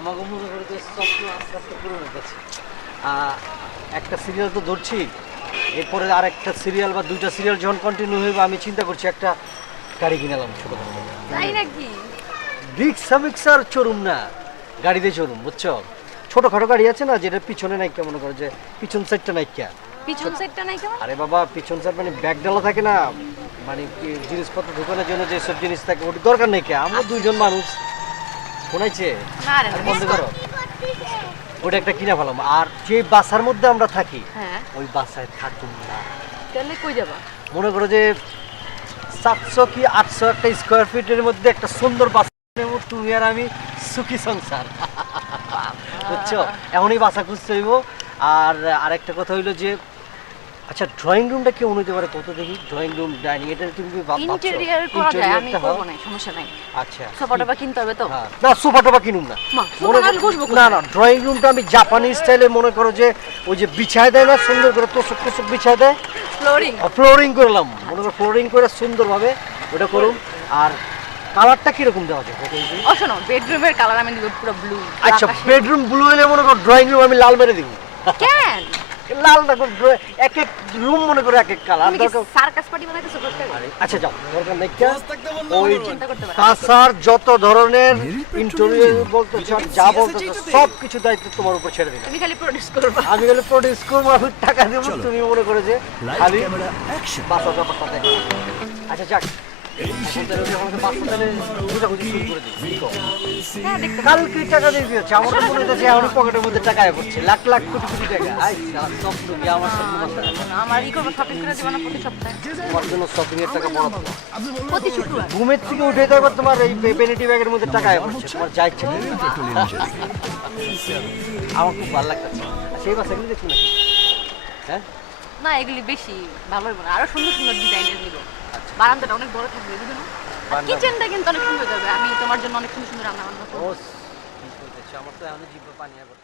আমাকে মনে করে যে স্বপ্ন আস্তে আস্তে পূরণ হতেছে। একটা সিরিয়াল তো ধরছি, এরপরে আর একটা সিরিয়াল বা দুইটা সিরিয়াল যখন কন্টিনিউ হইবে আমি চিন্তা করছি একটা গাড়ি কিনালাম ছোট তাই নাকি? রিক্সা মিক্সার চড়ুম না, গাড়িতে চড়ুম, বুঝছো? ছোটখাটো গাড়ি আছে না যেটা পিছনে নাইকা, মনে করো যে পিছন সাইডটা নাইকা। পিছন সাইডটা নাই কেমন? আরে বাবা পিছন সাইড মানে ব্যাগ ডালা থাকে না, মানে কি জিনিসপত্র ঢোকানোর জন্য যে সব জিনিস থাকে ওটা দরকার নেই কে, আমরা দুইজন মানুষ শোনাইছে। না রে আর বন্ধ করো, ওটা একটা কিনা ফেলাম। আর যে বাসার মধ্যে আমরা থাকি হ্যাঁ, ওই বাসায় থাকুন না। তাহলে কই যাবা? মনে করো যে 700 কি 800 একটা স্কোয়ার ফিটের মধ্যে একটা সুন্দর বাসা, তুমি আর আমি সুখী সংসার, বুঝছো? এখনই বাসা খুঁজতে হইব। আর আরেকটা কথা হইলো যে আচ্ছা ড্রয়িং রুমটা কেউ নিতে পারে কত দেখি, ড্রয়িং রুম ডাইনিং এটা তুমি কি ভাবছো? ইন্টেরিয়র করা যায়, আমি ইন্টেরিয়রটা করব না, সমস্যা নাই। আচ্ছা সোফা টোফা কিনতে হবে তো? হ্যাঁ, না সোফা টোফা কিনুম না। মা, সোফা মনে নাহলে বসবো না কোথায়? না ড্রয়িং রুমটা আমি জাপানি স্টাইলে মনে করো যে ওই যে বিছায় দেয় না সুন্দর করে, তোষক টোষক বিছায় দেয়, ফ্লোরিং? ফ্লোরিং করলাম, মনে করো ফ্লোরিং করে সুন্দরভাবে ওটা করুম। আর কালারটা কিরকম দেওয়া যায়? ও শোনো, বেডরুমের কালার আমি দিব পুরো ব্লু। আচ্ছা বেডরুম ব্লু হলে মনে করো ড্রয়িং রুম আমি লাল মেরে দিব। কেন? লাল না করে এক এক রুম মনে করো এক এক কালার তুমি কি দরকার। সার্কাস পার্টি বানাইতেছো করতে? আচ্ছা যাও দরকার নেই কেন, ওই চিন্তা করতে পারো। কাঁচার যত ধরনের ইন্টেরিয়র বলতে চাও, যা বলতে চাও, সব কিছু দায়িত্ব তোমার উপর ছেড়ে দিলাম। তুমি খালি প্রোডিউস করবা। আমি গেলে প্রডিউস করবো, আমি টাকা দেবো, তুমি মনে করে যে খালি বাসা ব্যাপারটা দেখো। আচ্ছা যাক এখন তাহলে ওই আমাকে বাসা তাহলে খোঁজাখুঁজি শুরু করে দিই। কি কও? হ্যাঁ, দেখতে কালকে টাকা দিয়ে দিয়েছে, আমার তো মনে হচ্ছে এখন পকেটের মধ্যে টাকা আয় করছে, লাখ লাখ কোটি কোটি টাকা। আই সারা স্বপ্ন কি আমার স্বপ্ন মাথা, আমার ই করবো, শপিং করে দেবো না প্রতি সপ্তাহে? তোমার জন্য শপিং এর টাকা বরাদ্দ। প্রতি শুক্রবার? ঘুমের থেকে উঠে যাবে তোমার এই পেনিটি ব্যাগের মধ্যে টাকা আয় করছে, তোমার যা ইচ্ছে করো। আমার খুব ভালো লাগতেছে। সেই বাসাগুলো দেখুন নাকি? হ্যাঁ না, এগুলি বেশি ভালো হইব না, আরো সুন্দর সুন্দর ডিজাইনের নিব। বারান্দাটা অনেক বড় থাকবে, বুঝো না? কিচেনটা কিন্তু অনেক সুন্দর যাবে, আমি তোমার জন্য অনেক সুন্দর সুন্দর রান্না বান্না করবো। ও কি করতেছে, আমার তো এখন জিভে পানি আসে।